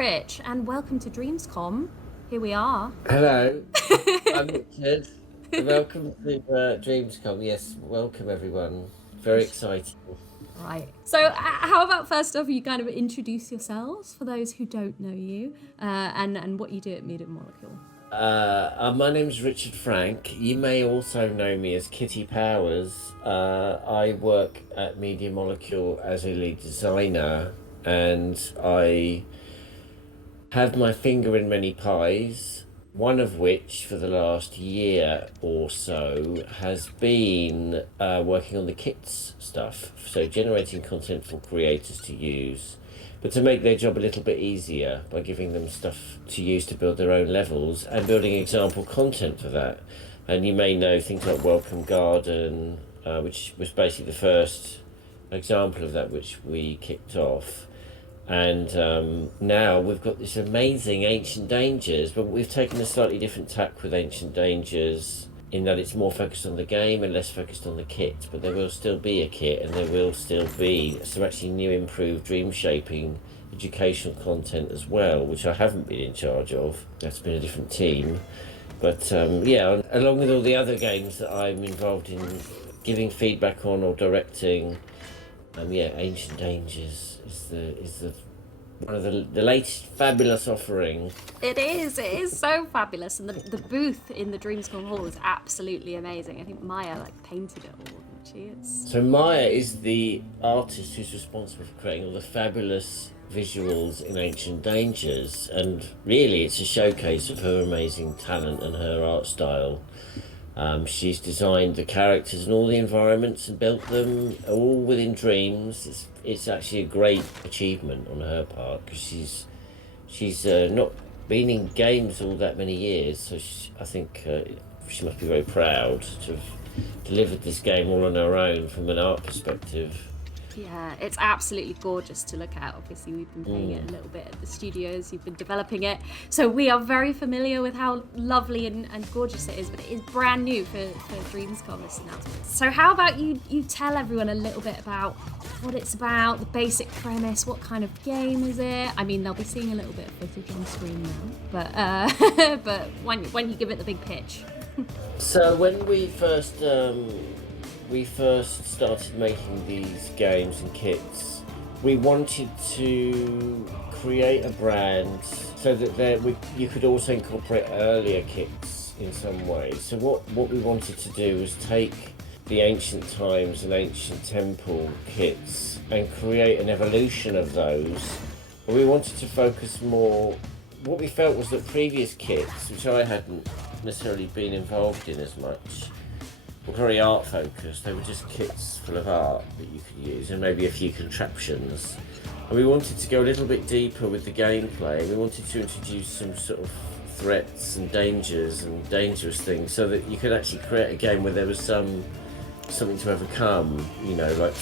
Rich, and welcome to DreamsCom. Here we are. Hello, I'm Richard. Welcome to DreamsCom. Yes, welcome everyone. Very exciting. Right. So, how about first off, you kind of introduce yourselves for those who don't know you, and what you do at Media Molecule. My name's Richard Franke. You may also know me as Kitty Powers. I work at Media Molecule as a lead designer, and I have my finger in many pies, one of which for the last year or so has been working on the kits stuff, so generating content for creators to use, but to make their job a little bit easier by giving them stuff to use to build their own levels and building example content for that. And you may know things like Welcome Garden, which was basically the first example of that, which we kicked off. And now we've got this amazing Ancient Dangers, but we've taken a slightly different tack with Ancient Dangers in that it's more focused on the game and less focused on the kit. But there will still be a kit, and there will still be some actually new improved dream shaping educational content as well, which I haven't been in charge of. That's been a different team. But yeah, along with all the other games that I'm involved in giving feedback on or directing, yeah, Ancient Dangers is the one of the latest fabulous offering. It is so fabulous, and the booth in the DreamsCom hall is absolutely amazing. I think Maya painted it all, didn't she? So Maya is the artist who's responsible for creating all the fabulous visuals in Ancient Dangers, and really it's a showcase of her amazing talent and her art style. She's designed the characters and all the environments and built them all within Dreams. It's actually a great achievement on her part, because she's not been in games all that many years, so I think she must be very proud to have delivered this game all on her own from an art perspective. Yeah, it's absolutely gorgeous to look at. Obviously, we've been playing it a little bit at the studios. You've been developing it. So we are very familiar with how lovely and gorgeous it is, but it is brand new for DreamsCom, this announcement. So how about you tell everyone a little bit about what it's about, the basic premise, what kind of game is it? I mean, they'll be seeing a little bit of footage on screen now, but but when you give it the big pitch. So when we first started making these games and kits, we wanted to create a brand so that you could also incorporate earlier kits in some way. So what we wanted to do was take the Ancient Times and Ancient Temple kits and create an evolution of those. But we wanted to focus more. What we felt was that previous kits, which I hadn't necessarily been involved in as much, were very art focused. They were just kits full of art that you could use and maybe a few contraptions. And we wanted to go a little bit deeper with the gameplay. We wanted to introduce some sort of threats and dangers and dangerous things so that you could actually create a game where there was something to overcome, like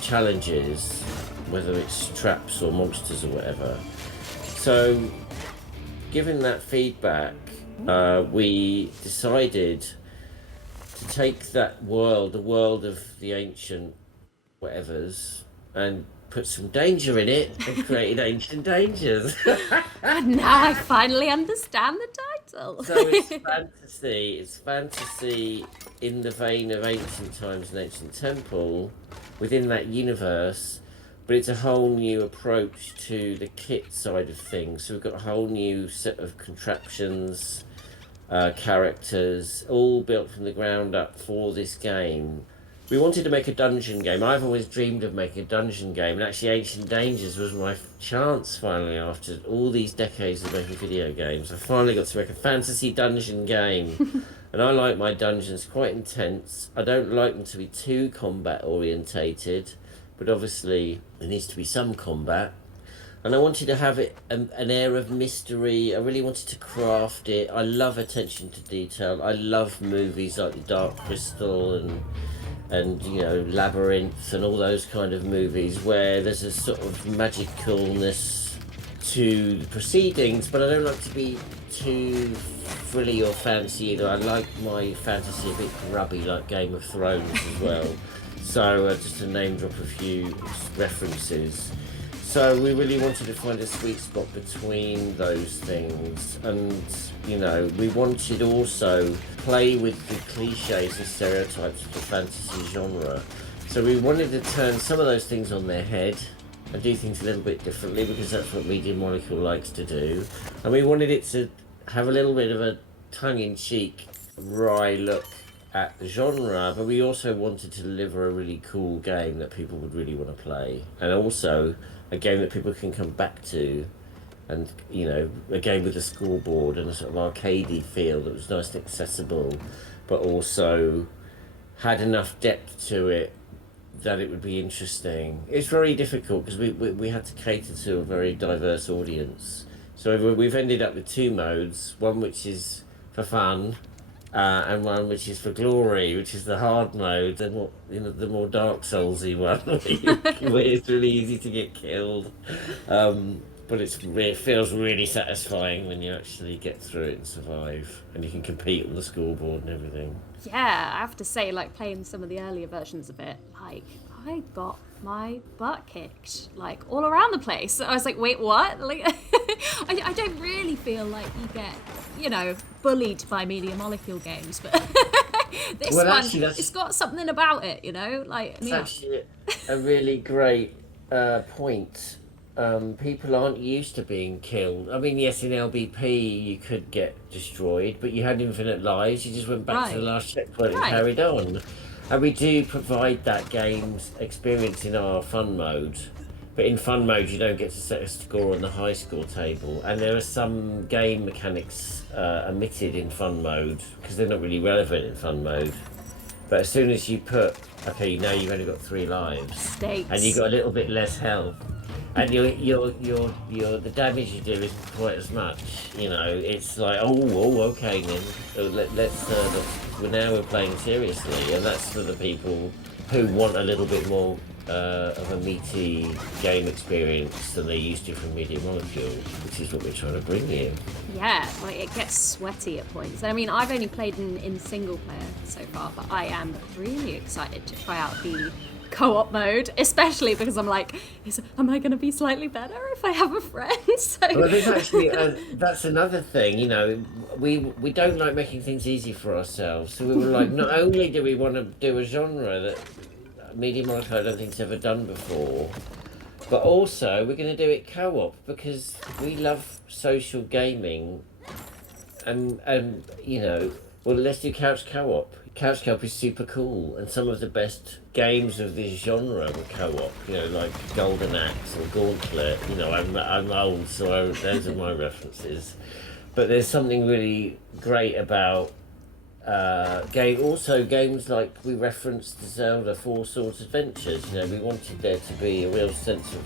challenges, whether it's traps or monsters or whatever. So given that feedback, we decided to take that world, the world of the ancient whatevers, and put some danger in it and created Ancient Dangers. And now I finally understand the title. So it's fantasy in the vein of Ancient Times and Ancient Temple within that universe, but it's a whole new approach to the kit side of things. So we've got a whole new set of contraptions, characters, all built from the ground up for this game. We wanted to make a dungeon game. I've always dreamed of making a dungeon game, and actually Ancient Dangers was my chance finally, after all these decades of making video games. I finally got to make a fantasy dungeon game. And I like my dungeons quite intense. I don't like them to be too combat orientated, but obviously there needs to be some combat. And I wanted to have it an air of mystery. I really wanted to craft it. I love attention to detail. I love movies like The Dark Crystal and Labyrinth and all those kind of movies where there's a sort of magicalness to the proceedings, but I don't like to be too frilly or fancy either. I like my fantasy a bit grubby, like Game of Thrones as well. So just to name drop a few references. So we really wanted to find a sweet spot between those things, and we wanted also play with the cliches and stereotypes of the fantasy genre. So we wanted to turn some of those things on their head and do things a little bit differently, because that's what Media Molecule likes to do. And we wanted it to have a little bit of a tongue-in-cheek, wry look at the genre, but we also wanted to deliver a really cool game that people would really want to play, and also a game that people can come back to, and a game with a scoreboard and a sort of arcadey feel that was nice and accessible, but also had enough depth to it that it would be interesting. It's very difficult because we had to cater to a very diverse audience. So we've ended up with two modes, one which is for fun, and one which is for glory, which is the hard mode, and the more Dark Soulsy one, where it's really easy to get killed. But it feels really satisfying when you actually get through it and survive, and you can compete on the scoreboard and everything. Yeah, I have to say, like, playing some of the earlier versions of it, like, I got my butt kicked, like, all around the place. I was like, wait, what? Like, I don't really feel like you get, bullied by Media Molecule games, but this one, actually, it's got something about it, like. It's actually a really great point. People aren't used to being killed. I mean, yes, in LBP you could get destroyed, but you had infinite lives. You just went back to the last checkpoint and carried on. And we do provide that game's experience in our fun mode. But in fun mode, you don't get to set a score on the high score table. And there are some game mechanics omitted in fun mode because they're not really relevant in fun mode. But as soon as you put, now you've only got 3 lives. Stakes. And you've got a little bit less health. And the damage you do isn't quite as much. It's like, okay then. We're playing seriously, and that's for the people who want a little bit more of a meaty game experience than they used to from Media Molecule, which is what we're trying to bring you. Yeah, like, it gets sweaty at points. I mean, I've only played in single player so far, but I am really excited to try out the co-op mode, especially because I'm like, am I going to be slightly better if I have a friend? So... Well, there's actually that's another thing. We don't like making things easy for ourselves. So we were like, not only do we want to do a genre that Media Molecule I don't think's ever done before, but also we're going to do it co-op because we love social gaming, and well, let's do couch co-op. Couch co-op is super cool, and some of the best games of this genre were co-op, like Golden Axe or Gauntlet. I'm old, so those are my references. But there's something really great about games like we referenced the Zelda Four Swords Adventures. We wanted there to be a real sense of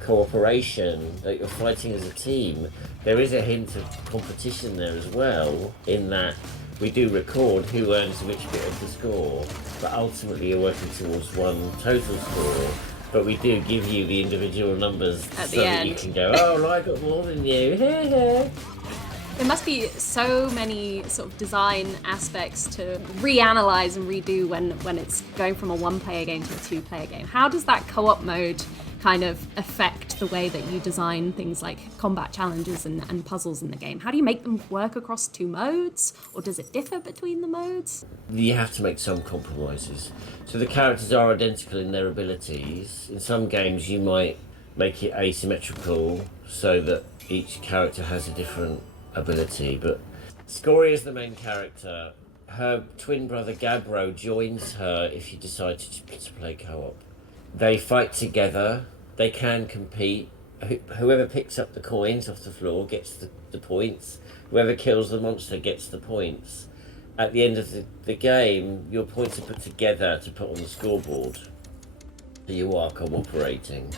cooperation, that you're fighting as a team. There is a hint of competition there as well, in that we do record who earns which bit of the score, but ultimately you're working towards one total score. But we do give you the individual numbers at so the that end. You can go, well, I got more than you. There must be so many sort of design aspects to reanalyze and redo when it's going from a one-player game to a two-player game. How does that co-op mode kind of affect the way that you design things like combat challenges and puzzles in the game? How do you make them work across 2 modes, or does it differ between the modes? You have to make some compromises. So the characters are identical in their abilities. In some games you might make it asymmetrical so that each character has a different ability, but Scoria is the main character. Her twin brother Gabbro joins her if you decide to play co-op. They fight together. They can compete. Whoever picks up the coins off the floor gets the points. Whoever kills the monster gets the points. At the end of the game, your points are put together to put on the scoreboard. So you are cooperating.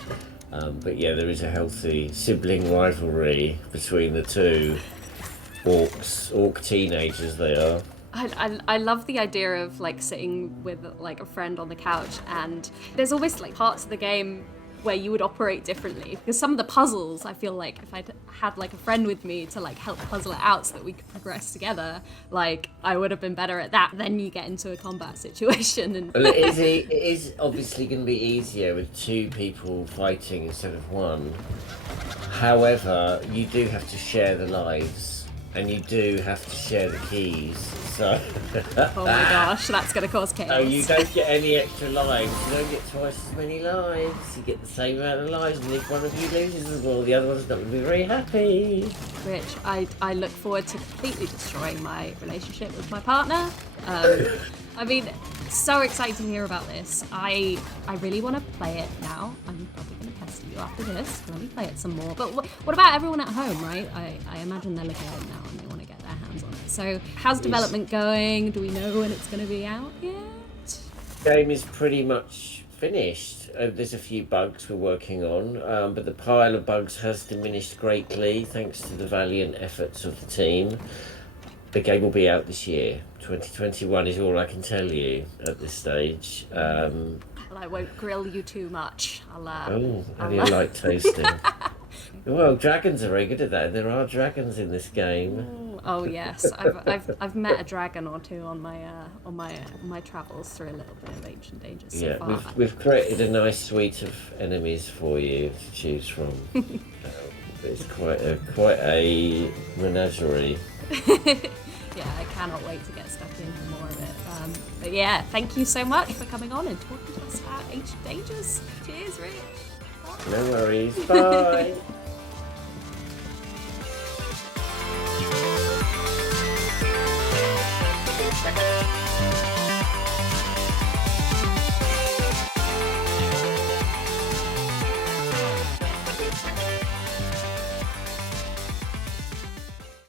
But yeah, there is a healthy sibling rivalry between the two orc teenagers they are. I love the idea of like sitting with like a friend on the couch, and there's always like parts of the game where you would operate differently? Because some of the puzzles, I feel like if I'd had like a friend with me to like help puzzle it out so that we could progress together, like I would have been better at that. Then you get into a combat situation and Well, it is obviously going to be easier with 2 people fighting instead of 1. However, you do have to share the lives, and you do have to share the keys. So, oh my gosh, that's going to cause chaos. so you don't get any extra lives. You don't get twice as many lives. You get the same amount of lives, and if one of you loses, well, the other one's not going to be very happy. Rich, I look forward to completely destroying my relationship with my partner. I mean, so excited to hear about this. I really want to play it now. I'm probably going to pester you after this. Let me play it some more. But what about everyone at home, right? I imagine they're looking at it now and they want to get their hands on it. So how's development going? Do we know when it's going to be out yet? The game is pretty much finished. There's a few bugs we're working on, but the pile of bugs has diminished greatly thanks to the valiant efforts of the team. The game will be out this year. 2021 is all I can tell you at this stage. Well, I won't grill you too much. How do you like tasting? Well, dragons are very good at that. There are dragons in this game. Oh yes, I've met a dragon or two on my travels through a little bit of Ancient Dangers so far. We've created a nice suite of enemies for you to choose from. It's quite a menagerie. Yeah, I cannot wait to get stuck into more of it. But yeah, thank you so much for coming on and talking to us about Ancient Dangers. Cheers, Rich. Bye. No worries. Bye.